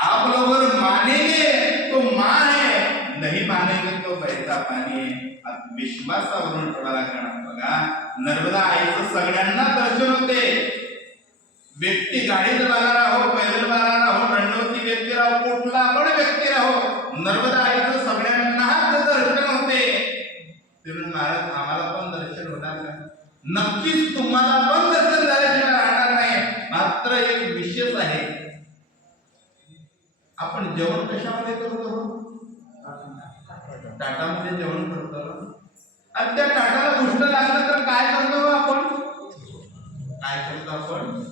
आप लोग मानेंगे तो माँ है, नहीं मानेंगे तो बहता पाणी है. विश्वासावरून ठेवा लागणार. बघा नर्मदा आईचं सगळ्यांना दर्शन होते. व्यक्ती गाडीत वाला राहो, पैदल वाला राहो, दंडवती व्यक्ती राहो, कुठला पण व्यक्ती राहो, नर्मदा आईचं सगळ्यांना दर्शन होते. म्हणून महाराज आम्हाला पण दर्शन होणार का? नक्कीच तुम्हाला पण दर्शन झाल्याशिवाय राहणार नाही. मात्र एक विशेष आहे, आपण जेवण कशामध्ये करतो? ताटामध्ये जेवण करतो. आणि त्या ताटाला उष्ट लागलं तर काय करतो आपण? काय करतो आपण?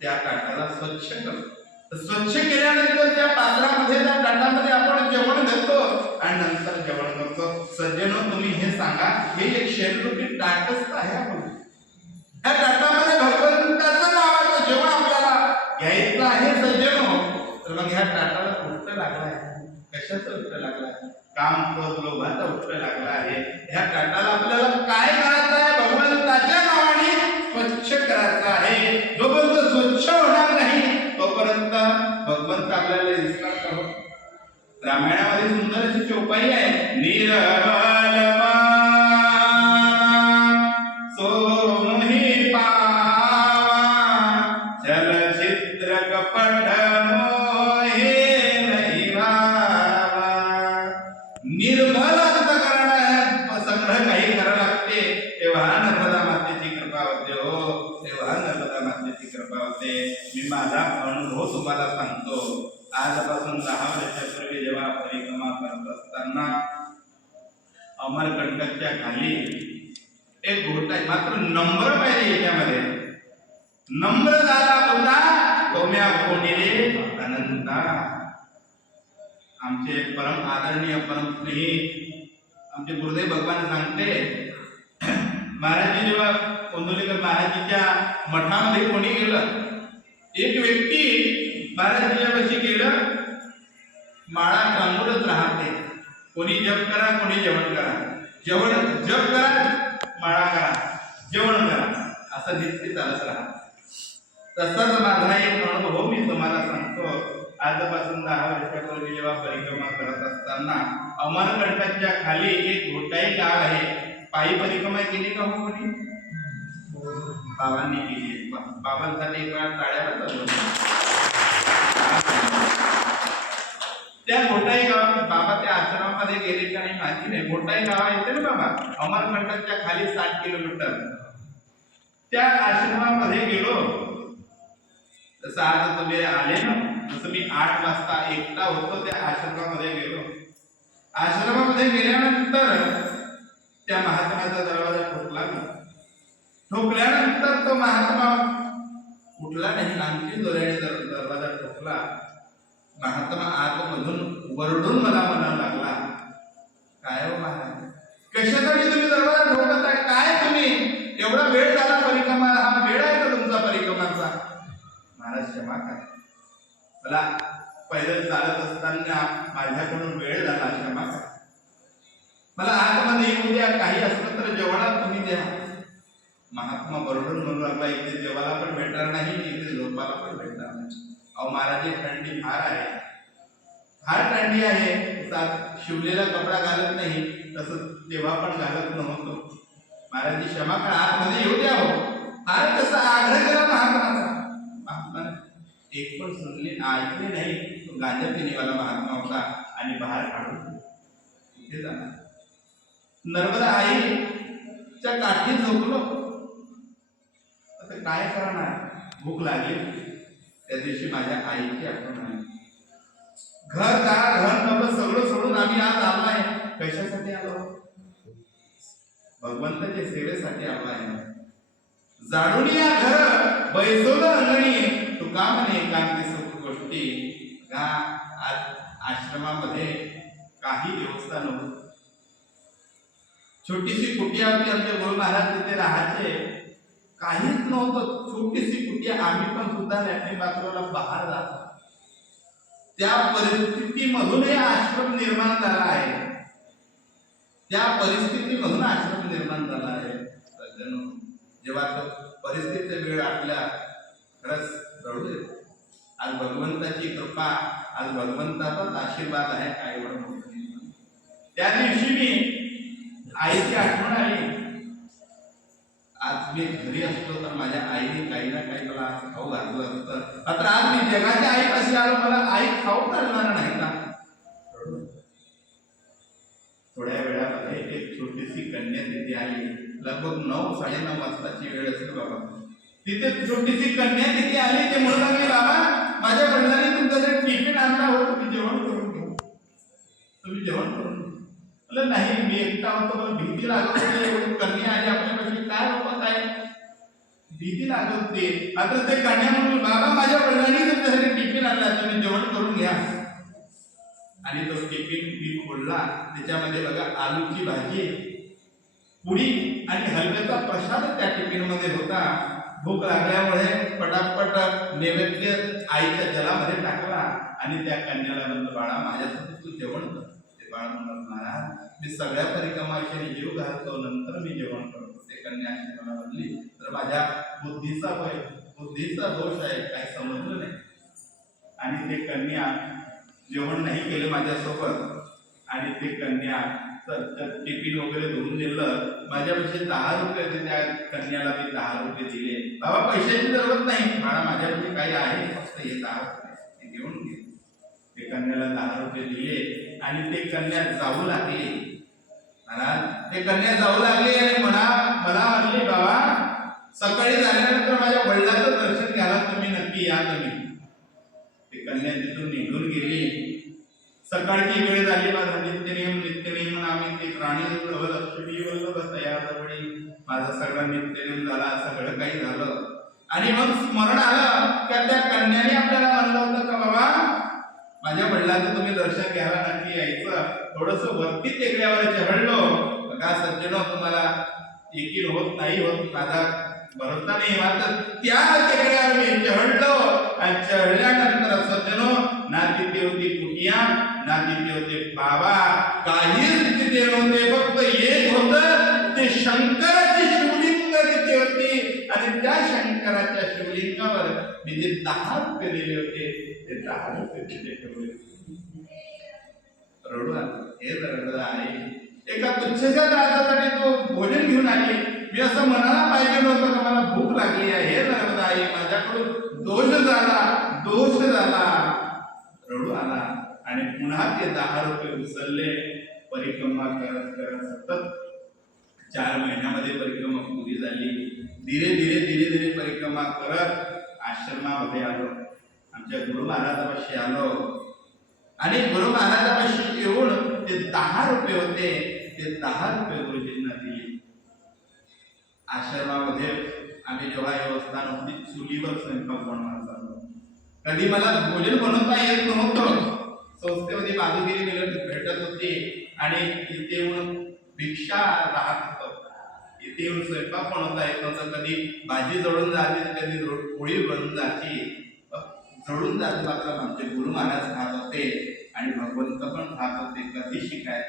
त्या ताटाला स्वच्छ करतो. स्वच्छ केल्यानंतर त्या पात्रामध्ये त्या ताटामध्ये आपण जेवण घेतो आणि नंतर जेवण करतो. सज्जनो तुम्ही हे सांगा, हे एक शरीररूपी ताटच आहे. आपण त्या ताटामध्ये भगवंताचं नावाचं जेवण आपल्याला घ्यायचं आहे सज्जनो. तर मग ह्या ताटाला उष्ट लागला आहे. कशाचं उष्ट लागला आहे? काम क्रोध लोभाचा उष्ट लागला आहे. ह्या ताटाला आपल्याला काय करायचं आहे? भगवंताच्या नावाने स्वच्छ करायचं आहे. जोपर्यंत स्वच्छ होणार नाही तोपर्यंत भगवंत आपल्याला दिसणार का? रामायणामध्ये सुंदर अशी चौपाई आहे. निर्मल सोमुही पावा चलचित्र कपट मोहे नहीं भावा. निर्मल अंतःकरण संग्रह काही करावं लागते, तेव्हा नर्मदा मातेची कृपा होते. हो, तेव्हा नर्मदा मातेची कृपा होते. मी माझा अनुभव तुम्हाला सांगतो. आजपासून 10 वर्षापूर्वी जेव्हा परिक्रमा करत असताना अमरकंटकच्या खाली एक घोटा, मात्र नम्र पाहिजे याच्यामध्ये. नम्र झाला होता गोम्या कोणीले अनंता. आमचे परम आदरणीय परम स्नेही आमचे गुरुदेव भगवान सांगते, महाराज जेव्हा कोंडोलीकर महाराजीच्या मठामध्ये कोणी गेलं, एक व्यक्ती महाराजांच्यापाशी गेलं, माळा टांगूनच राहते. कोणी जप करा, कोणी जेवण करा, जप करा, माळा करा, जेवण करा, असं नित्य चालत राहा. तसाच माझा एक अनुभव मी तुम्हाला सांगतो. आजपासून 10 वर्षापूर्वी जेव्हा परिक्रमा करत असताना अमरकंटकच्या खाली एक घोटाई गाव आहे. पायी परिक्रमा केली का हो कोणी? बाबांनी केली. बाबांसाठी एक वेळा टाळ्या वाजवा. त्या घोटाई गावात बाबा त्या आश्रमामध्ये गेले का नाही माहिती नाही. घोटाई गाव येते ना बाबा, अमरकंटकच्या खाली 60 किलोमीटर. त्या आश्रमामध्ये गेलो. जसं आज तुम्ही आले ना, तसं मी 8 वाजता एकटा होतो त्या आश्रमामध्ये गेलो. आश्रमामध्ये गेल्यानंतर त्या महात्म्याचा दरवाजा ठोकला. ठोकल्यानंतर तो महात्मा उठला नाही, आणखी जोराने दरवाजा ठोकला. महात्मा आतमधून वरडून मला म्हणायला लागला, काय हो महाराज, कशासाठी तुम्ही दरवाजा ठोकत आहे? काय तुम्ही एवढा वेळ झाला परिक्रमाला, हा वेळ आहे का तुमचा परिक्रमाचा? महाराज क्षमा करा, मला पैदल चालत असताना माझ्याकडून वेळ झाला, क्षमा करा. मला आतमध्ये येऊ द्या, काही असलं तर जेवणात तुम्ही द्या. महात्मा बरोबर म्हणू लागला, इथे जेवायला पण भेटणार नाही, इथे झोपायला पण भेटणार नाही. अहो महाराज, थंडी फार आहे, फार थंडी आहे. शिवलेला कपडा घालत नाही, तसं तेव्हा पण घालत नव्हतो. महाराज क्षमा करा, आतमध्ये येऊ द्या. हो फार तसा आग्रह केला महात्माचा. महात्माने एक पण सुनली ऐकली नाही. तो गांजा पिणेवाला महात्मा होता आणि बाहेर काढून कुठे जाणार? नर्मदा आईच्या काठी झोपलो. आता काय करणार? भूक लागली. त्या दिवशी माझ्या आईची आठवण आली. घर नवं सगळं सोडून आम्ही आज आलो आहे. कशासाठी आलो? भगवंताच्या सेवेसाठी आलो आहे. जाणून या घर बैसोलं अंगणी, तुका म्हणे एकांती सुख गोष्टी. आज आश्रमामध्ये काही व्यवस्था नव्हती. छोटीशी कुटिया होती. आमचे गुरु महाराज तिथे राहायचे. काहीच नव्हतं, छोटीशी कुटिया. आम्ही पण सुद्धा लॅट्रिन बाथरूमला बाहेर जातो. त्या परिस्थितीमधून हे आश्रम निर्माण झाला आहे. त्या परिस्थितीमधून आश्रम निर्माण झाला आहे. जेव्हा तो परिस्थितीचा वेळ आपल्या खरंच रडू येतो. आज भगवंताची कृपा, आज भगवंताचाच आशीर्वाद आहे. काय एवढं त्या दिवशी मी आईची आठवण आली. आज मी घरी असतो तर माझ्या आईने काही ना काही मला खाऊ घातलं असतं. मात्र आज मी जगाच्या आईपाशी आलो, मला आई खाऊ घालणार नाही का? थोड्या वेळामध्ये एक छोटीशी कन्या तिथे आली. लगभग 9-9:30 वाजताची वेळ असेल बाबा. तिथे छोटीशी कन्या तिथे आली. ते म्हणू लागली, बाबा माझ्या वडिलांनी तुमच्यासाठी टिफिन आणला हो, तुम्ही जेवण करून घ्या, तुम्ही जेवण करून घ्या. म्हटलं नाही, मी एकटा होतो, मला भीती लागत होती. एवढी कन्या आली आपल्यापाशी, काय बाबा काय भीती लागत होती. आता ते कन्या म्हणून, बाबा माझ्या वडिलांनी तुमच्यासाठी टिफिन आणला, तुम्ही जेवण करून घ्या. आणि तो टिफिन मी खोलला. त्याच्यामध्ये बघा आलूची भाजी, पुडी आणि हलव्याचा प्रसाद त्या टिफिन मध्ये होता. भूक लागल्यामुळे पटापट नैवेद्य आईच्या जलामध्ये टाकला आणि त्या कन्याला म्हणतो, बाळा माझ्यासाठी तू जेवण कर. ते बाळ म्हणत, महाराज मी सगळ्या परिक्रमाशी जीव घालतो, नंतर मी जेवण करतो. ते कन्या अशी मला म्हणली, तर माझ्या बुद्धीचा दोष आहे, काय समजलं नाही. आणि ते कन्या जेवण नाही केलं माझ्यासोबत. आणि ते कन्या टिफिन वगैरे धुवून दिलं. माझ्यापाशी 10 रुपये होते. त्या कन्याला मी 10 रुपये दिले. बाबा पैशाची जरूरत नाही, मला माझ्यापाशी काही आहे, फक्त हे 10 रुपये घेऊन घे. ते कन्याला 10 रुपये दिले आणि ते कन्या जाऊ लागली. ते कन्या जाऊ लागली आणि मला म्हणली, बाबा सकाळी झाल्यानंतर माझ्या वडिलांचं दर्शन घ्यायला तुम्ही नक्की या. तुम्ही ते कन्या तिथून निघून गेली. सकाळची वेळ झाली. माझा नित्यनेम आम्ही ते प्राणी लक्ष्मी वल्लभ तयाजवळी माझा सगळा नित्यनेम झाला, सगळं काही झालं. आणि मग स्मरण आलं की त्या कन्याने आपल्याला म्हणलं होतं का, बाबा माझ्या वडिलांचं तुम्ही दर्शन घ्यायला नक्की यायचं. थोडस वरती टेकड्यावर चढलो. बघा सज्जनो, तुम्हाला यकीन होत नाही होत, माझा भरोसा नाही. मात्र त्या टेकड्यावर मी चढलो आणि चढल्यानंतर सज्जनो, ना तिथे होती कुटिया, ना तिथे होते बाबा, काहीच तिथे नव्हते. फक्त एक होतं, ते शंकराची शिवलिंग तिथे होती. आणि त्या शंकराच्या शिवलिंगावर मी जे 10 रुपये दिले होते, ते 10 रुपये तिथे ठेवले. रडू आलं. हे रडलं आहे. एका तुच्छच्या दादासाठी तो भोजन घेऊन आली. मी असं म्हणायला पाहिजे नव्हतं का मला भूक लागली आहे. हे रडत आहे, माझ्याकडून दोष झाला. रडू आला आणि पुन्हा ते 10 रुपये उचलले. परिक्रमा करत सतत 4 महिन्यामध्ये परिक्रमा पुरी झाली. धीरे परिक्रमा करत आश्रमामध्ये आलो. आमच्या गुरु महाराजापाशी आलो आणि गुरु महाराजापाशी येऊन ते 10 रुपये होते, ते 10 रुपये गुरुजींना दिले. आश्रमामध्ये आम्ही जेव्हा व्यवस्था नव्हती, चुलीवर स्वयंपाक बनवायला चाललो. कधी मला भोजन बनवता येत नव्हतं. संस्थेमध्ये माधुगिरी भेटत होती आणि इथे येऊन भिक्षा राहत होतं. इथे येऊन स्वयंपाक बनवता येत नव्हतं. कधी भाजी जळून जाते, कधी पोळी बनून जळून जाते. मात्र आमचे गुरु महाराज खात होते आणि भगवंत पण खात होते. कधी शिकायत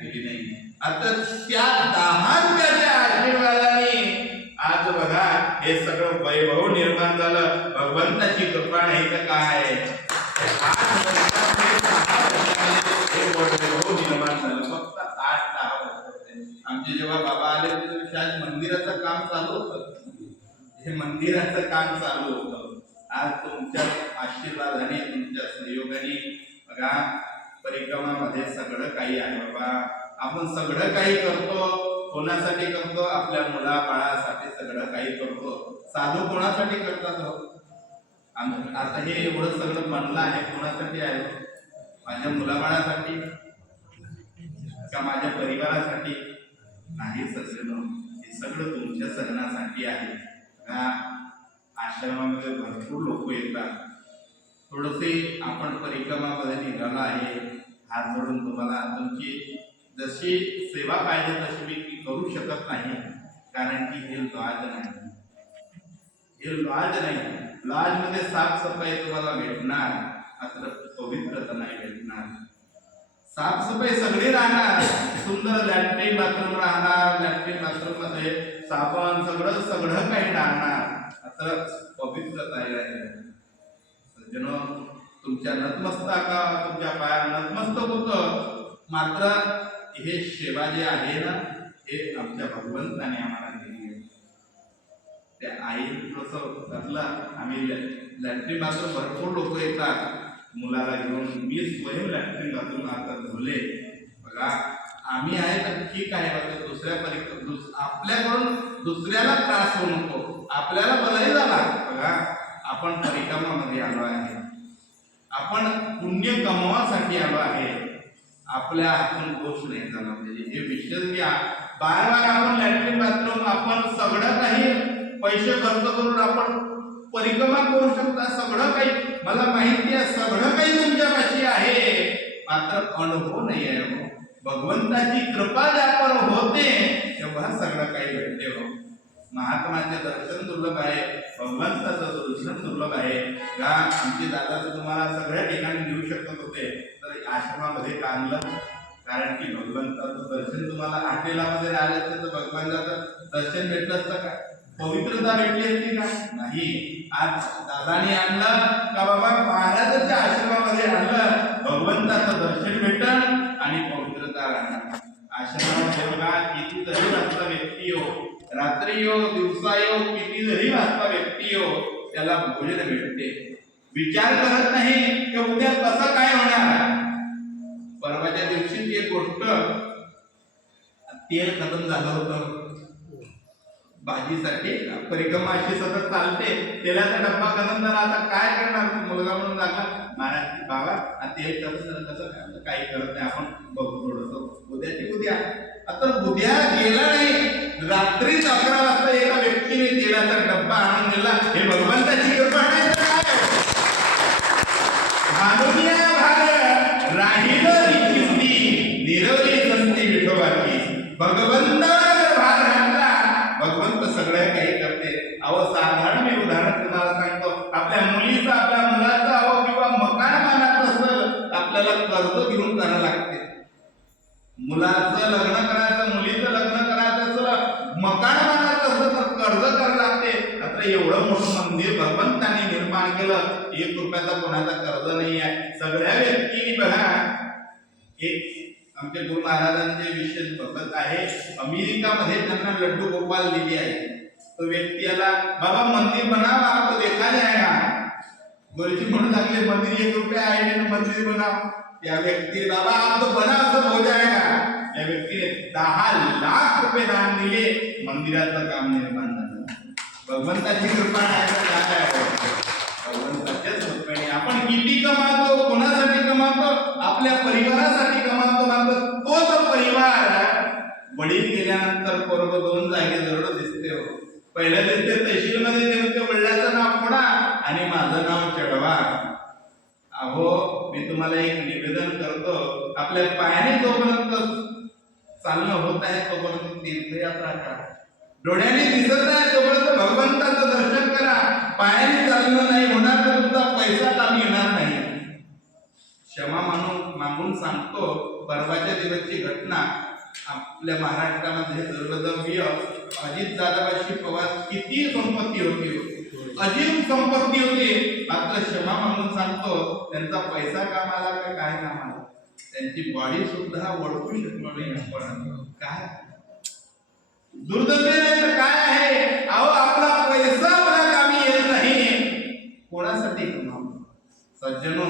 गेली नाही. आता त्या 10 रुपयाच्या आशीर्वादाने आज बघा हे सगळं वैभव निर्माण झालं. भगवंताची कृपा नाही तर काय, वैभव निर्माण झालं. फक्त 8-10 वर्ष. आमचे जेव्हा बाबा आले शाळेत मंदिराचं काम चालू होतं. हे मंदिराचं काम चालू होतं. आज तुमच्या आशीर्वादाने, तुमच्या सहयोगाने बघा परिक्रमामध्ये सगळं काही आहे. बाबा आपण सगळं काही करतो. कोणासाठी करतो? आपल्या मुला बाळासाठी सगळं काही करतो. साधू कोणासाठी करतात हो? आता हे एवढं सगळं बनलं आहे, कोणासाठी आहे? माझ्या मुलाबाळासाठी का माझ्या परिवारासाठी? नाही सगळं, हे सगळं तुमच्या सगळ्यांसाठी आहे. आश्रमामध्ये भरपूर लोक येतात. थोडसे आपण परिक्रमामध्ये निघाला आहे. हात जोडून तुम्हाला तुमची जशी सेवा पाहिजे तशी मी करू शकत नाही, कारण की हे लॉज नाही. लॉज मध्ये साफसफाई तुम्हाला भेटणार, मात्र पवित्रता नाही भेटणार. साफसफाई सगळी राहणार, सुंदर लॅट्रिन बाथरूम राहणार, लॅट्रिन बाथरूम मध्ये साबण सगळं काही राहणार, अत्र पवित्रता आहे. सज्जनो, तुमच्या नतमस्तका तुमच्या पाया नतमस्तक होतं, मात्र हे सेवा जे आहे ना, हे आमच्या भगवंताने आम्हाला दिली आहे. त्या आई कसं घातलं, आम्ही लॅट्रिन बाथरूम भरपूर लोक येतात मुलाला घेऊन, मी स्वयं लॅट्रिन बाथरूम आता धुले. बघा, आम्ही आहे तर ठीक आहे, बघा दुसऱ्या आपल्याकडून दुसऱ्याला त्रास होऊ नको, आपल्याला बरंही झाला. बघा, आपण परिक्रमामध्ये आलो आहे, आपण पुण्य कमवासाठी आलो आहे, आपल्या हातून दोष नाही झाला पाहिजे. हे विशेष घ्या. बार आपण लॅट्रिन बाथरूम आपण सगळं काही पैसे खर्च करून आपण परिक्रमा करू शकता, सगळं काही मला माहिती आहे, सगळं काही तुमच्यापाशी आहे, मात्र अनुभव नाही आहे. भगवंताची कृपा ज्यावर होते तेव्हा सगळं काही भेटते. हो, महात्माचे दर्शन दुर्लभ आहे, भगवंताचं दर्शन दुर्लभ आहे. का आमचे दादा तुम्हाला सगळ्या ठिकाणी देऊ शकत होते, तर आश्रमामध्ये का आणलं? कारण की भगवंताचं दर्शन तुम्हाला हॉटेलामध्ये राहिले असते तर भगवंताचं दर्शन भेटलं असतं का? पवित्रता भेटली असती का? नाही. आज दादानी आणलं का बाबा महाराजांच्या आश्रमामध्ये आणलं, भगवंताचं दर्शन भेटन आणि पवित्रता राहणार. आश्रमामध्ये बघा, किती जरी वाचता व्यक्ती हो, रात्री हो दिवसा हो, किती जरी वाचता व्यक्ती हो, त्याला भोजन भेटते. विचार करत नाही की उद्या कसं काय होणार. परवाच्या दिवशी एक गोष्ट, तेल खतम झालं होतं भाजीसाठी, परिक्रमा अशी सतत चालते, तेलाचा डब्बा खतम झाला, आता काय करणार? मुलगा म्हणून लागला, महाराज बाबा तेल कसं काही करत नाही, आपण बघू थोडस उद्याची उद्या. आता उद्या गेला नाही, रात्रीच 11 वाजता एका व्यक्तीने तेलाचा डब्बा आणून दिला. हे भगवंताची कृपा नाही तर काय? निरवली संती विठोबाची, भगवंतावर भार घातला, भगवंत सगळं काही करते. अहो, साधारण मी उदाहरण तुम्हाला सांगतो, आपल्या मुलीचं आपल्या मुलाचं अहो किंवा मकान बांधायचं असेल, आपल्याला कर्ज घेऊन करावं लागते. मुलाचं लग्न करायचं, मुलीचं लग्न करायचं असेल, मकान बांधायचं असेल तर कर्ज करावं लागते. आता एवढं मोठं मंदिर भगवंताने निर्माण केलं, 1 रुपयाचा कोणाचा कर्ज नाही आहे. सगळ्या व्यक्तींनी बघा, एक आमचे गुरु महाराजांचे विशेष भक्त आहे, अमेरिकामध्ये त्यांना लड्डू गोपाल दिली आहे. तो व्यक्ती आला, बाबा मंदिर बनाव, आपको देखा जाएगा. गुरुजी म्हणून लागले, मंदिर 1 रुपया आहे, मंदिर बनाव. त्या व्यक्ती, बाबा आप तो बना सब हो जाएगा. त्या व्यक्तीने 10 लाख रुपये दान दिले, मंदिराचं काम निर्माण झालं. भगवंताची कृपा आहे. भगवंताच्याच कृपेने आपण किती कमावतो, कोणासाठी कमावतो? आपल्या परिवारासाठी कमावतो. मात्र तोच परिवार वडील गेल्यानंतर पोरग 2 जागे जवळ दिसते. हो, पहिल्या दिसते तहसील मध्ये नेमके वडिलाचं नाव फोडा आणि माझं नाव चढवा. अहो, मी तुम्हाला एक निवेदन करतो, आपल्या पायाने जोपर्यंत चालणं होत आहे तोपर्यंत तीर्थयात्रा करा. डोळ्याने दिसत नाही तोपर्यंत भगवंताचं दर्शन करा. पायाने चालणं नाही होणार तर तुमचा पैसा कामी येणार नाही. क्षमा मागून सांगतो, परवाच्या दिवसची घटना, आपल्या महाराष्ट्रामध्ये सर्वजमीय अजितदादाबाशी पवार किती संपत्ती होती, अजीब संपत्ती होती, मात्र क्षमा मागून सांगतो, त्यांचा पैसा कामाला का काय कामाला, त्यांची बॉडी सुद्धा ओळखू शकलो नाही आपण. काय दुर्दैव काय आहे? अहो, आपला पैसा आपल्या कामी येत नाही. कोणासाठी कमावतो? सज्जनो,